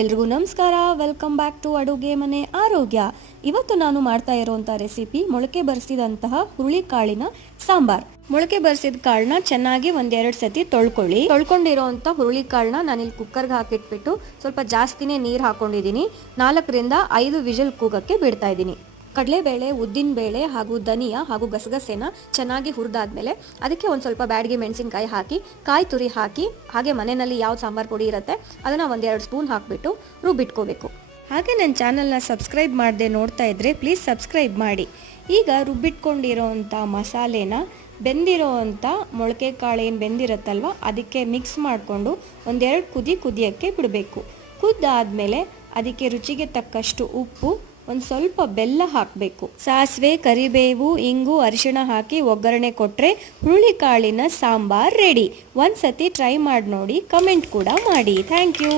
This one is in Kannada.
ಎಲ್ರಿಗೂ ನಮಸ್ಕಾರ. ವೆಲ್ಕಮ್ ಬ್ಯಾಕ್ ಟು ಅಡುಗೆ ಮನೆ ಆರೋಗ್ಯ. ಇವತ್ತು ನಾನು ಮಾಡ್ತಾ ಇರುವಂಥ ರೆಸಿಪಿ ಮೊಳಕೆ ಬರಿಸಿದಂತಹ ಹುರುಳಿಕಾಳಿನ ಸಾಂಬಾರ್. ಮೊಳಕೆ ಬರಿಸಿದ ಕಾಳನ್ನ ಚೆನ್ನಾಗಿ ಒಂದೆರಡು ಸತಿ ತೊಳ್ಕೊಂಡಿರೋಂಥ ಹುರುಳಿಕಾಳನ್ನ ನಾನಿಲ್ಲಿ ಕುಕ್ಕರ್ಗೆ ಹಾಕಿಟ್ಬಿಟ್ಟು ಸ್ವಲ್ಪ ಜಾಸ್ತಿನೇ ನೀರು ಹಾಕೊಂಡಿದ್ದೀನಿ. 4ರಿಂದ 5 ವಿಷಲ್ ಕೂಗಕ್ಕೆ ಬಿಡ್ತಾ ಇದ್ದೀನಿ. ಕಡಲೆಬೇಳೆ, ಉದ್ದಿನಬೇಳೆ ಹಾಗೂ ಧನಿಯಾ ಹಾಗೂ ಗಸಗಸೆನ ಚೆನ್ನಾಗಿ ಹುರಿದಾದ್ಮೇಲೆ ಅದಕ್ಕೆ ಒಂದು ಸ್ವಲ್ಪ ಬ್ಯಾಡಗಿ ಮೆಣಸಿನಕಾಯಿ ಹಾಕಿ, ಕಾಯಿ ತುರಿ ಹಾಕಿ, ಹಾಗೆ ಮನೆಯಲ್ಲಿ ಯಾವ ಸಾಂಬಾರು ಪುಡಿ ಇರುತ್ತೆ ಅದನ್ನು 1-2 ಸ್ಪೂನ್ ಹಾಕಿಬಿಟ್ಟು ರುಬ್ಬಿಟ್ಕೋಬೇಕು. ಹಾಗೆ ನನ್ನ ಚಾನಲ್ನ ಸಬ್ಸ್ಕ್ರೈಬ್ ಮಾಡದೆ ನೋಡ್ತಾ ಇದ್ದರೆ ಪ್ಲೀಸ್ ಸಬ್ಸ್ಕ್ರೈಬ್ ಮಾಡಿ. ಈಗ ರುಬ್ಬಿಟ್ಕೊಂಡಿರೋವಂಥ ಮಸಾಲೆನ ಬೆಂದಿರೋವಂಥ ಮೊಳಕೆ ಕಾಳು ಏನು ಬೆಂದಿರುತ್ತಲ್ವ ಅದಕ್ಕೆ ಮಿಕ್ಸ್ ಮಾಡಿಕೊಂಡು 1-2 ಕುದಿಯೋಕ್ಕೆ ಬಿಡಬೇಕು. ಕುದ್ದಾದಮೇಲೆ ಅದಕ್ಕೆ ರುಚಿಗೆ ತಕ್ಕಷ್ಟು ಉಪ್ಪು, ಒಂದು ಸ್ವಲ್ಪ ಬೆಲ್ಲ ಹಾಕಬೇಕು. ಸಾಸಿವೆ, ಕರಿಬೇವು, ಇಂಗು, ಅರಿಶಿಣ ಹಾಕಿ ಒಗ್ಗರಣೆ ಕೊಟ್ಟರೆ ಹುರುಳಿಕಾಳಿನ ಸಾಂಬಾರ್ ರೆಡಿ. ಒಂದ್ಸತಿ ಟ್ರೈ ಮಾಡಿ ನೋಡಿ, ಕಮೆಂಟ್ ಕೂಡ ಮಾಡಿ. Thank you.